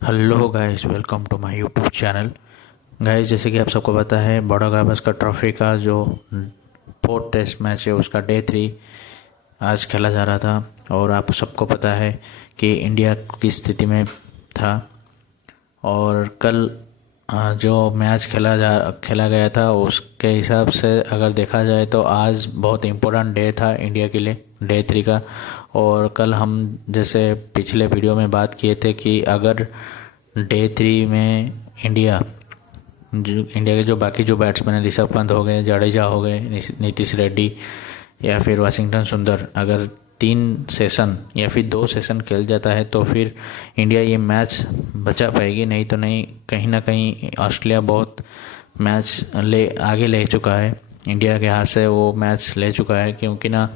Hello guys, welcome to my YouTube channel. Guys, जैसे कि आप सबको पता है, बड़ा गावस्कर ट्रॉफी का जो फोर्थ टेस्ट मैच है उसका डे 3 आज खेला जा रहा था। और आप सबको पता है कि इंडिया की स्थिति में था। और कल जो मैच खेला गया था उसके हिसाब से अगर देखा जाए तो आज बहुत इम्पोर्टेंट डे था इंडिया के लिए, डे 3 का। और कल हम जैसे पिछले वीडियो में बात किए थे कि अगर डे 3 में इंडिया के जो बाकी जो बैट्समैन हैं, ऋषभ पंत हो गए, जडेजा हो गए, नीतीश रेड्डी या फिर वाशिंगटन सुंदर, अगर 3 सेशन या फिर 2 सेशन खेल जाता है तो फिर इंडिया ये मैच बचा पाएगी। नहीं तो नहीं, कहीं ना कहीं ऑस्ट्रेलिया बहुत मैच आगे ले चुका है, इंडिया के हाथ से वो मैच ले चुका है। क्योंकि ना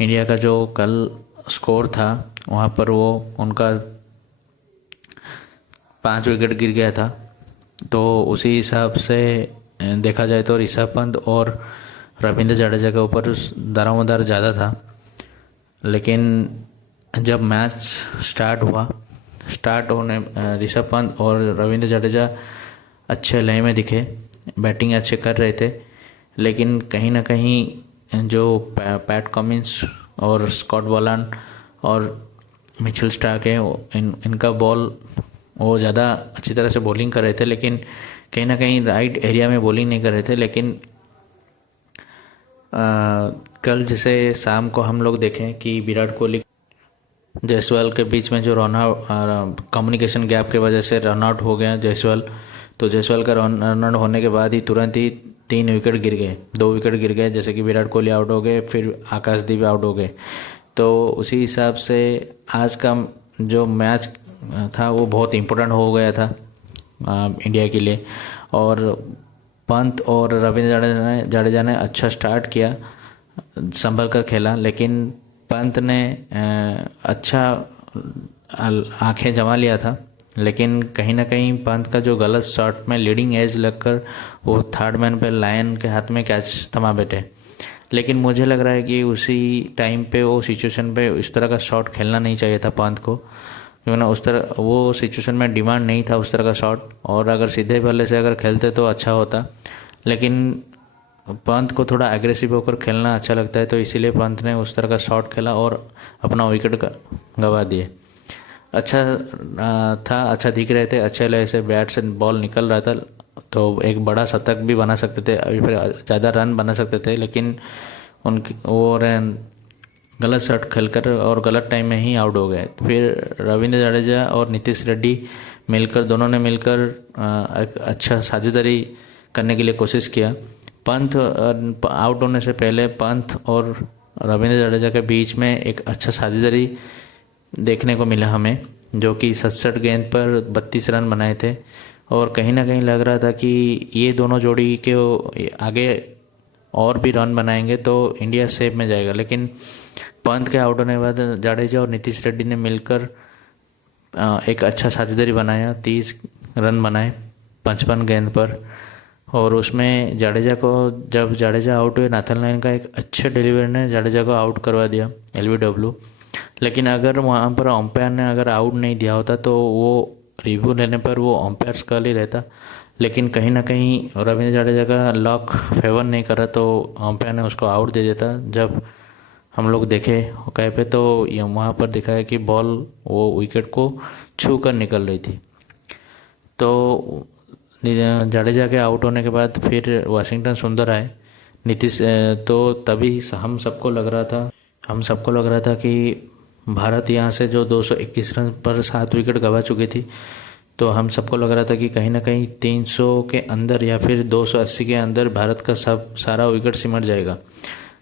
इंडिया का जो कल स्कोर था वहाँ पर वो उनका 5 विकेट गिर गया था। तो उसी हिसाब से देखा जाए तो ऋषभ पंत और रविंद्र जडेजा के ऊपर दारोमदार ज़्यादा था। लेकिन जब मैच स्टार्ट होने ऋषभ पंत और रविंद्र जडेजा अच्छे लय में दिखे, बैटिंग अच्छे कर रहे थे। लेकिन कहीं ना कहीं जो पैट कमिंस और स्कॉट बॉलांड और मिचेल स्टार्क है, इनका बॉल वो ज़्यादा अच्छी तरह से बॉलिंग कर रहे थे, लेकिन कहीं ना कहीं राइट एरिया में बॉलिंग नहीं कर रहे थे। लेकिन कल जैसे शाम को हम लोग देखें कि विराट कोहली जायसवाल के बीच में जो रन कम्युनिकेशन गैप के वजह से रन आउट हो गया जायसवाल। तो जायसवाल का रन आउट होने के बाद ही तुरंत ही 3 विकेट गिर गए, 2 विकेट गिर गए, जैसे कि विराट कोहली आउट हो गए, फिर आकाशदीप आउट हो गए। तो उसी हिसाब से आज का जो मैच था वो बहुत इम्पोर्टेंट हो गया था इंडिया के लिए। और पंत और रविंद्र जडेजा ने अच्छा स्टार्ट किया, संभल कर खेला। लेकिन पंत ने अच्छा आंखें जमा लिया था। लेकिन कहीं ना कहीं पंत का जो गलत शॉट में लीडिंग एज लगकर वो थर्ड मैन पे लायन के हाथ में कैच थमा बैठे। लेकिन मुझे लग रहा है कि उसी टाइम पे वो सिचुएशन पे इस तरह का शॉट खेलना नहीं चाहिए था पंत को, क्योंकि ना उस तरह वो सिचुएशन में डिमांड नहीं था उस तरह का शॉट। और अगर सीधे बल्ले से अगर खेलते तो अच्छा होता। लेकिन पंत को थोड़ा एग्रेसिव होकर खेलना अच्छा लगता है, तो इसीलिए पंत ने उस तरह का शॉट खेला और अपना विकेट गंवा दिए। अच्छा था, अच्छा दिख रहे थे, अच्छे लय से बैट से बॉल निकल रहा था, तो एक बड़ा शतक भी बना सकते थे, अभी फिर ज़्यादा रन बना सकते थे। लेकिन उनकी वो गलत शॉट खेलकर और गलत टाइम में ही आउट हो गए। फिर रविंद्र जडेजा और नीतीश रेड्डी दोनों ने मिलकर एक अच्छा साझेदारी करने के लिए कोशिश किया। पंत आउट होने से पहले पंत और रविंद्र जडेजा के बीच में एक अच्छा साझेदारी देखने को मिला हमें, जो कि 67 गेंद पर 32 रन बनाए थे। और कहीं ना कहीं लग रहा था कि ये दोनों जोड़ी के आगे और भी रन बनाएंगे तो इंडिया सेफ में जाएगा। लेकिन पंत के आउट होने के बाद जडेजा और नीतीश रेड्डी ने मिलकर एक अच्छा साझेदारी बनाया, 30 रन बनाए 55 गेंद पर। और उसमें जब जडेजा आउट हुए, नाथन लायन का एक अच्छे डिलीवरी ने जडेजा को आउट करवा दिया, LBW। लेकिन अगर वहाँ पर अंपायर ने अगर आउट नहीं दिया होता तो वो रिव्यू लेने पर वो अंपायर्स कॉल ही रहता। लेकिन कहीं ना कहीं रविंद्र जडेजा का लॉक फेवर नहीं करा, तो अंपायर ने उसको आउट दे देता। जब हम लोग देखे कहीं पे तो ये वहाँ पर दिखा है कि बॉल वो विकेट को छू कर निकल रही थी। तो जडेजा के आउट होने के बाद फिर वाशिंगटन सुंदर आए, नीतीश। तो तभी हम सबको लग रहा था कि भारत यहाँ से जो 221 रन पर 7 विकेट गंवा चुकी थी, तो हम सबको लग रहा था कि कहीं ना कहीं 300 के अंदर या फिर 280 के अंदर भारत का सारा विकेट सिमट जाएगा।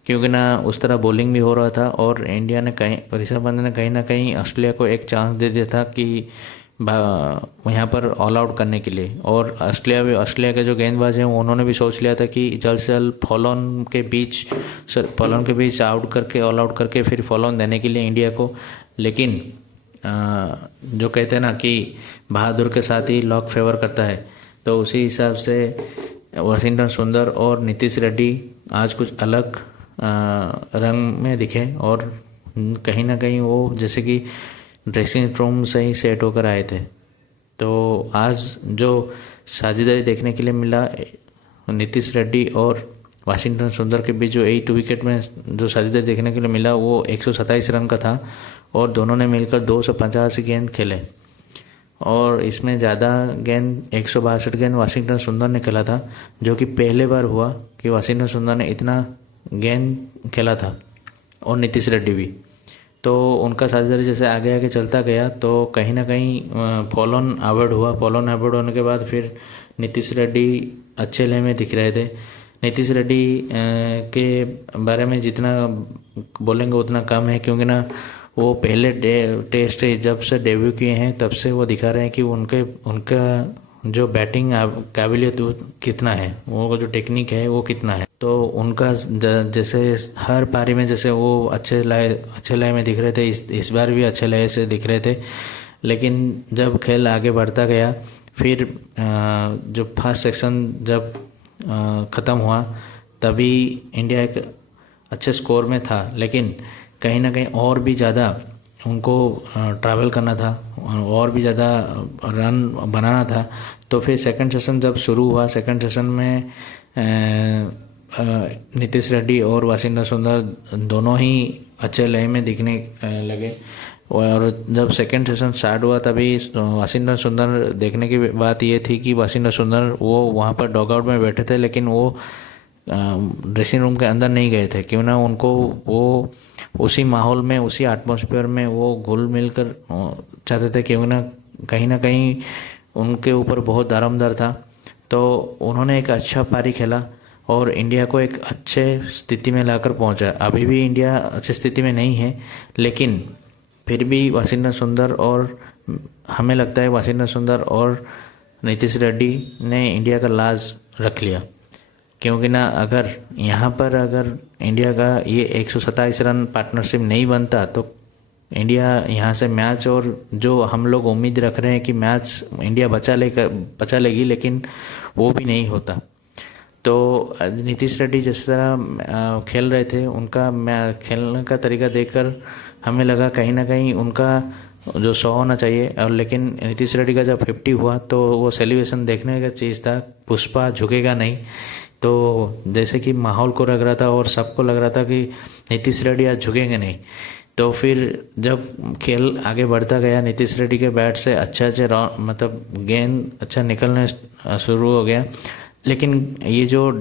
क्योंकि ना उस तरह बॉलिंग भी हो रहा था और इंडिया ने ऋषभ पंत ने कहीं ना कहीं ऑस्ट्रेलिया को एक चांस दे दिया था कि यहाँ पर ऑल आउट करने के लिए। और ऑस्ट्रेलिया के जो गेंदबाज हैं उन्होंने भी सोच लिया था कि जल्द से जल्द फॉलोन के बीच आउट करके ऑल आउट करके फिर फॉलोन देने के लिए इंडिया को। लेकिन जो कहते हैं ना कि बहादुर के साथ ही लॉक फेवर करता है, तो उसी हिसाब से वाशिंगटन सुंदर और नीतीश रेड्डी आज कुछ अलग रंग में दिखे। और कहीं ना कहीं वो जैसे कि ड्रेसिंग रूम से ही सेट होकर आए थे। तो आज जो साझेदारी देखने के लिए मिला नीतीश रेड्डी और वाशिंगटन सुंदर के बीच, जो 8 विकेट में जो साझेदारी देखने के लिए मिला वो 127 रन का था और दोनों ने मिलकर 285 गेंद खेले और इसमें ज़्यादा गेंद 162 गेंद वाशिंगटन सुंदर ने खेला था, जो कि पहले बार हुआ कि वाशिंगटन सुंदर ने इतना गेंद खेला था और नीतीश रेड्डी भी। तो उनका साझेदारी जैसे आगे आगे चलता गया तो कहीं ना कहीं फॉल ऑन अवॉइड हुआ। फॉल ऑन अवॉइड होने के बाद फिर नीतीश रेड्डी अच्छे लय में दिख रहे थे। नीतीश रेड्डी के बारे में जितना बोलेंगे उतना कम है, क्योंकि ना वो पहले टेस्ट जब से डेब्यू किए हैं तब से वो दिखा रहे हैं कि उनका जो बैटिंग काबिलियत कितना है, वो जो टेक्निक है वो कितना है। तो उनका जैसे हर पारी में जैसे वो अच्छे लय में दिख रहे थे, इस बार भी अच्छे लय से दिख रहे थे। लेकिन जब खेल आगे बढ़ता गया, फिर जो फर्स्ट सेक्शन जब ख़त्म हुआ तभी इंडिया एक अच्छे स्कोर में था, लेकिन कहीं ना कहीं और भी ज़्यादा उनको ट्रैवल करना था और भी ज़्यादा रन बनाना था। तो फिर सेकंड सेशन जब शुरू हुआ, सेकंड सेशन में नीतीश रेड्डी और वाशिंगटन सुंदर दोनों ही अच्छे लय में दिखने लगे। और जब सेकंड सेशन स्टार्ट हुआ तभी वाशिंगटन सुंदर देखने की बात ये थी कि वाशिंगटन सुंदर वो वहाँ पर डॉग आउट में बैठे थे, लेकिन वो ड्रेसिंग रूम के अंदर नहीं गए थे, क्यों ना उनको वो उसी माहौल में, उसी एटमॉस्फेयर में वो घुल मिल कर चाहते थे, क्योंकि ना कहीं उनके ऊपर बहुत दारोमदार था। तो उन्होंने एक अच्छा पारी खेला और इंडिया को एक अच्छे स्थिति में लाकर पहुंचा। अभी भी इंडिया अच्छी स्थिति में नहीं है, लेकिन फिर भी वाशिंगटन सुंदर और हमें लगता है वाशिंगटन सुंदर और नीतीश रेड्डी ने इंडिया का लाज रख लिया, क्योंकि ना अगर यहाँ पर अगर इंडिया का ये 127 रन पार्टनरशिप नहीं बनता तो इंडिया यहाँ से मैच, और जो हम लोग उम्मीद रख रहे हैं कि मैच इंडिया बचा लेगी, लेकिन वो भी नहीं होता। तो नीतीश रेड्डी जिस तरह खेल रहे थे, उनका खेलने का तरीका देखकर हमें लगा कहीं ना कहीं उनका जो 100 होना चाहिए। और लेकिन नीतीश रेड्डी का जब 50 हुआ तो वो सेलिब्रेशन देखने का चीज़ था, पुष्पा झुकेगा नहीं। तो जैसे कि माहौल को लग रहा था और सबको लग रहा था कि नीतीश रेड्डी आज झुकेंगे नहीं। तो फिर जब खेल आगे बढ़ता गया, नीतीश रेड्डी के बैट से अच्छे मतलब गेंद अच्छा निकलने शुरू हो गया। लेकिन ये जो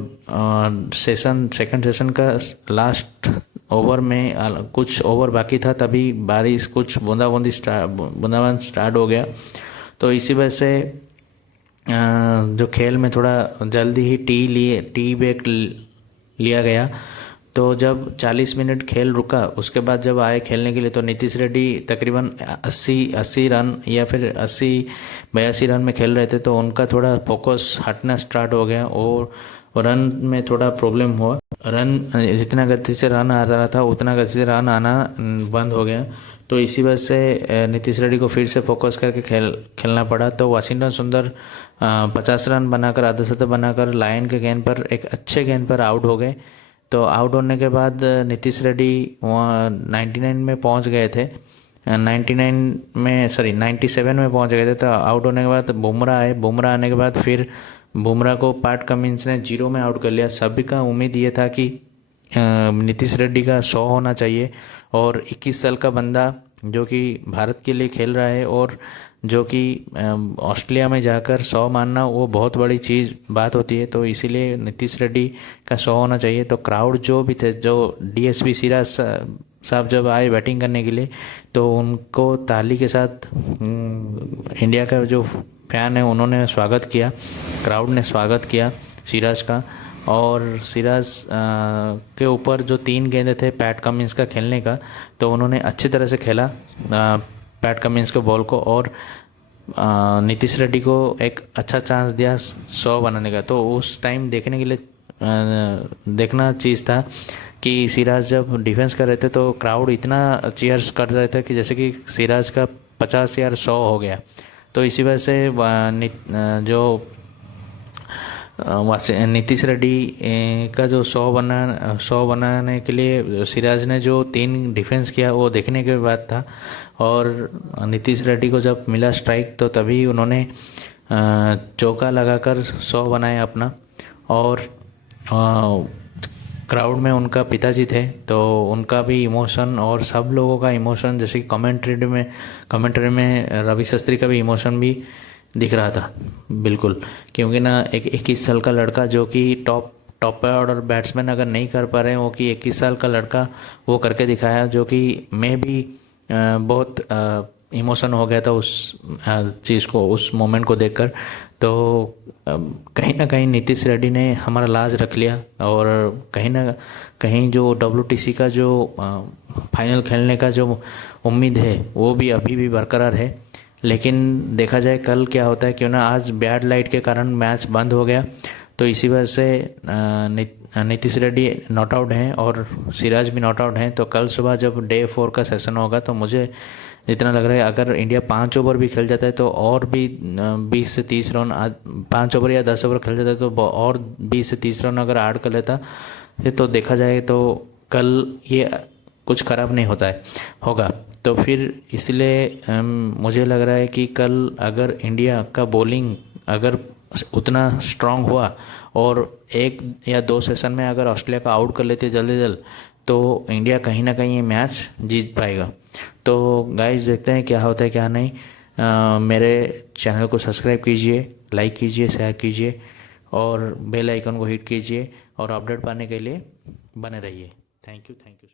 सेकंड सेशन का लास्ट ओवर में कुछ ओवर बाकी था, तभी बारिश कुछ बूंदाबांदी स्टार्ट हो गया। तो इसी वजह से जो खेल में थोड़ा जल्दी ही टी ब्रेक लिया गया। तो जब 40 मिनट खेल रुका, उसके बाद जब आए खेलने के लिए, तो नीतीश रेड्डी तकरीबन 80 रन या फिर 82 रन में खेल रहे थे। तो उनका थोड़ा फोकस हटना स्टार्ट हो गया और रन में थोड़ा प्रॉब्लम हुआ। रन जितना गति से रन आ रहा था उतना गति से रन आना बंद हो गया। तो इसी वजह से नीतीश रेड्डी को फिर से फोकस करके खेलना पड़ा। तो वाशिंगटन सुंदर 50 रन बनाकर, आधा शतक बनाकर लायन के गेंद पर, एक अच्छे गेंद पर आउट हो गए। तो आउट होने के बाद नीतीश रेड्डी 99 में पहुंच गए थे, 97 में पहुंच गए थे। तो आउट होने के बाद बुमराह आए। बुमराह आने के बाद फिर बुमराह को पैट कमिंस ने 0 में आउट कर लिया। सभी का उम्मीद ये था कि नीतीश रेड्डी का 100 होना चाहिए, और 21 साल का बंदा जो कि भारत के लिए खेल रहा है और जो कि ऑस्ट्रेलिया में जाकर 100 मारना वो बहुत बड़ी बात होती है। तो इसीलिए नीतीश रेड्डी का 100 होना चाहिए। तो क्राउड जो भी थे, जो डीएसपी सिराज साहब जब आए बैटिंग करने के लिए, तो उनको ताली के साथ इंडिया का जो फैन है उन्होंने स्वागत किया, क्राउड ने स्वागत किया सिराज का। और सिराज के ऊपर जो 3 गेंदे थे पैट कमिंस का खेलने का, तो उन्होंने अच्छी तरह से खेला पैट कमिंस के बॉल को, और नीतीश रेड्डी को एक अच्छा चांस दिया 100 बनाने का। तो उस टाइम देखने के लिए देखना चीज़ था कि सिराज जब डिफेंस कर रहे थे तो क्राउड इतना चीयर्स कर रहे थे कि जैसे कि सिराज का 50 या 100 हो गया। तो इसी वजह से जो नीतीश रेड्डी का जो 100 बनाने के लिए सिराज ने जो 3 डिफेंस किया वो देखने के बाद था। और नीतीश रेड्डी को जब मिला स्ट्राइक तो तभी उन्होंने चौका लगाकर 100 बनाया अपना। और क्राउड में उनका पिताजी थे तो उनका भी इमोशन और सब लोगों का इमोशन, जैसे कि कमेंट्री में रवि शास्त्री का भी इमोशन भी दिख रहा था बिल्कुल। क्योंकि ना एक 21 साल का लड़का जो कि टॉप ऑर्डर बैट्समैन अगर नहीं कर पा रहे हैं वो, कि 21 साल का लड़का वो करके दिखाया, जो कि मैं भी बहुत इमोशन हो गया था उस चीज़ को, उस मोमेंट को देखकर। तो कहीं ना कहीं नीतीश रेड्डी ने हमारा लाज रख लिया। और कहीं ना कहीं जो WTC का जो फाइनल खेलने का जो उम्मीद है वो भी अभी भी बरकरार है। लेकिन देखा जाए कल क्या होता है, क्यों ना आज बैड लाइट के कारण मैच बंद हो गया, तो इसी वजह से नीतीश रेड्डी नॉट आउट हैं और सिराज भी नॉट आउट हैं। तो कल सुबह जब डे 4 का सेशन होगा तो मुझे जितना लग रहा है अगर इंडिया 5 ओवर भी खेल जाता है तो और भी 20 से 30 रन, 5 ओवर या 10 ओवर खेल जाता है तो और 20 से 30 रन अगर ऐड कर लेता है तो देखा जाए तो कल ये कुछ ख़राब नहीं होगा। तो फिर इसलिए मुझे लग रहा है कि कल अगर इंडिया का बॉलिंग अगर उतना स्ट्रांग हुआ और 1 या 2 सेशन में अगर ऑस्ट्रेलिया का आउट कर लेते जल्द तो इंडिया कहीं ना कहीं ये मैच जीत पाएगा। तो गाइस देखते हैं क्या होता है क्या नहीं। मेरे चैनल को सब्सक्राइब कीजिए, लाइक कीजिए, शेयर कीजिए और बेल आइकन को हिट कीजिए और अपडेट पाने के लिए बने रहिए। Thank you so much.